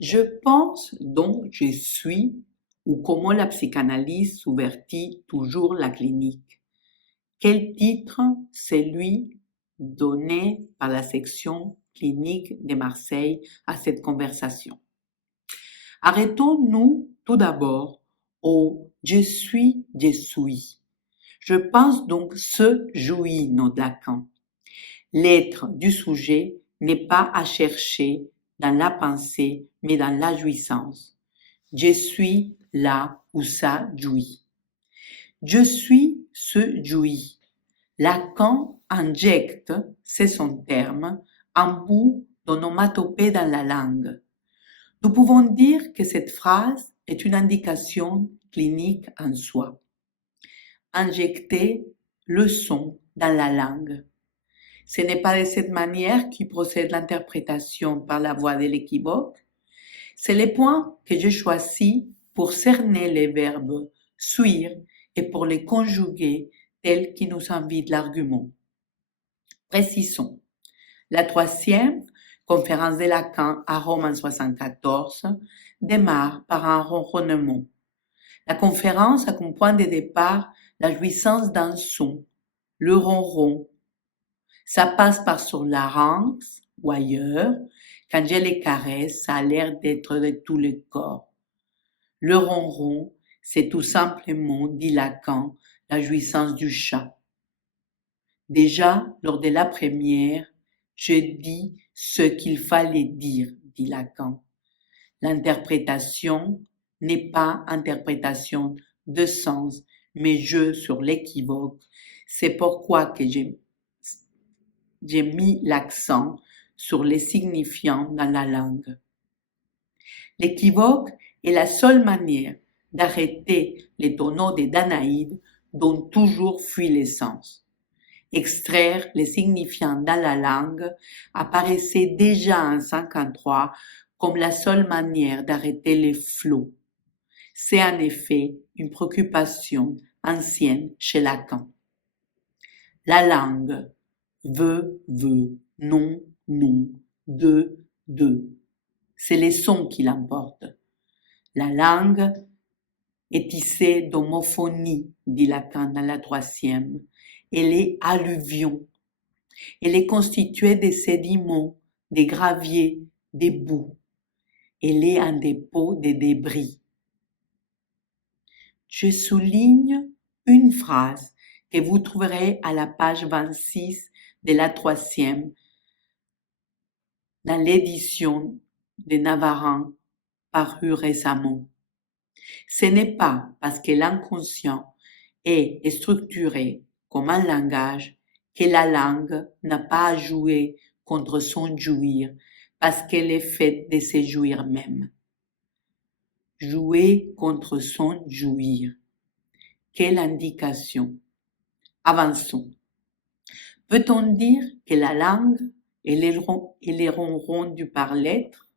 Je pense donc je suis ou comment la psychanalyse subvertit toujours la clinique. Quel titre celui donné par la section clinique de Marseille à cette conversation? Arrêtons-nous tout d'abord au je suis, je suis. Je pense donc ce jouit nos Lacan. L'être du sujet n'est pas à chercher dans la pensée, mais dans la jouissance. Je suis là où ça jouit. Je suis ce jouit. Lacan injecte, c'est son terme, un bout d'onomatopée dans la langue. Nous pouvons dire que cette phrase est une indication clinique en soi. Injecter le son dans la langue. Ce n'est pas de cette manière qui procède l'interprétation par la voie de l'équivoque. C'est les points que j'ai choisis pour cerner les verbes suivre et pour les conjuguer tels qui nous invitent l'argument. Précisons. La troisième conférence de Lacan à Rome en 74 démarre par un ronronnement. La conférence a comme point de départ la jouissance d'un son, le ronron. Ça passe par son larynx ou ailleurs. Quand je les caresse, ça a l'air d'être de tout le corps. Le ronron, c'est tout simplement, dit Lacan, la jouissance du chat. Déjà, lors de la première, je dis ce qu'il fallait dire, dit Lacan. L'interprétation n'est pas interprétation de sens, mais jeu sur l'équivoque. C'est pourquoi que j'ai mis l'accent sur les signifiants dans la langue. L'équivoque est la seule manière d'arrêter les tonneaux des Danaïdes dont toujours fuit l'essence. Extraire les signifiants dans la langue apparaissait déjà en 53 comme la seule manière d'arrêter les flots. C'est en effet une préoccupation ancienne chez Lacan. La langue, veut, non, non, de. C'est les sons qui l'emportent. La langue est tissée d'homophonie, dit Lacan dans la troisième. Elle est alluvion. Elle est constituée de sédiments, des graviers, des boues. Elle est un dépôt de débris. Je souligne une phrase que vous trouverez à la page 26 de la troisième dans l'édition de Navarin parue récemment. Ce n'est pas parce que l'inconscient est structuré comme un langage que la langue n'a pas à jouer contre son jouir parce qu'elle est faite de se jouir même. Jouer contre son jouir. Quelle indication! Avançons. Peut-on dire que la langue est les ronrons du par-l'être?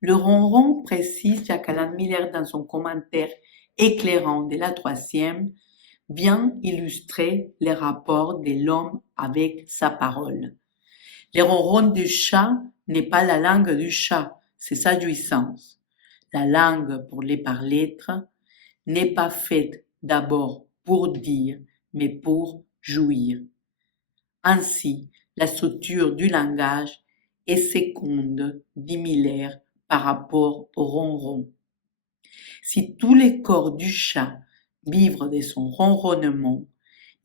Le ronron, précise Jacques-Alain Miller dans son commentaire éclairant de la troisième, vient illustrer les rapports de l'homme avec sa parole. Le ronron du chat n'est pas la langue du chat, c'est sa jouissance. La langue pour les par-l'être n'est pas faite d'abord pour dire, mais pour jouir. Ainsi, la structure du langage est seconde, dit Miller, par rapport au ronron. Si tous les corps du chat vivent de son ronronnement,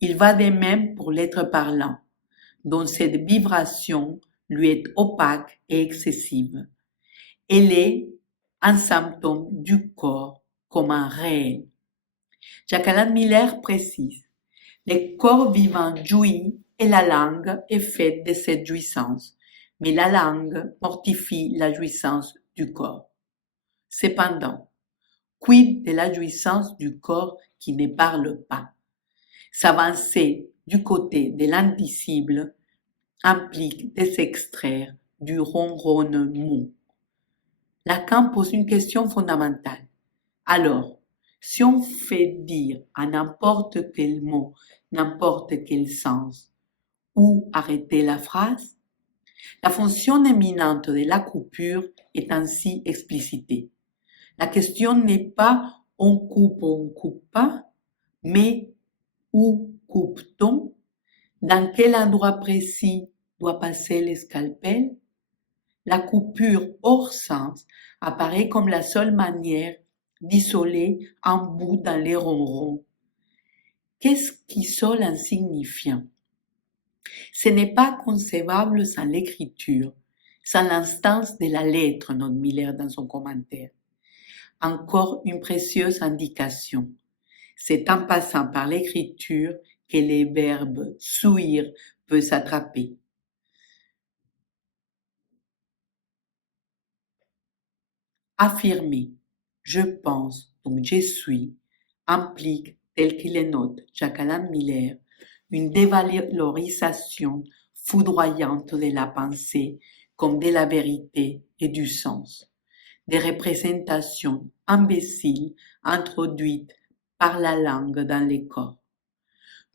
il va de même pour l'être parlant, dont cette vibration lui est opaque et excessive. Elle est un symptôme du corps comme un réel. Jacques-Alain Miller précise, le corps vivant jouit et la langue est faite de cette jouissance, mais la langue mortifie la jouissance du corps. Cependant, quid de la jouissance du corps qui ne parle pas? S'avancer du côté de l'indicible implique de s'extraire du ronronnement. Lacan pose une question fondamentale. Alors, si on fait dire à n'importe quel mot, n'importe quel sens, où arrêter la phrase? La fonction éminente de la coupure est ainsi explicitée. La question n'est pas on coupe ou on coupe pas, mais où coupe-t-on? Dans quel endroit précis doit passer le scalpel? La coupure hors sens apparaît comme la seule manière d'isoler un bout dans les ronrons. Qu'est-ce qu'isole insignifiant? Ce n'est pas concevable sans l'écriture, sans l'instance de la lettre, note Miller dans son commentaire. Encore une précieuse indication. C'est en passant par l'écriture que le verbe suivre peut s'attraper. Affirmer, je pense, donc je suis, implique, tel qu'il est note Jacques-Alain Miller, une dévalorisation foudroyante de la pensée comme de la vérité et du sens, des représentations imbéciles introduites par la langue dans les corps.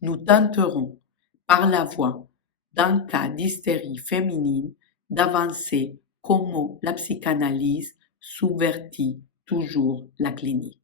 Nous tenterons, par la voix d'un cas d'hystérie féminine, d'avancer comment la psychanalyse subvertit toujours la clinique.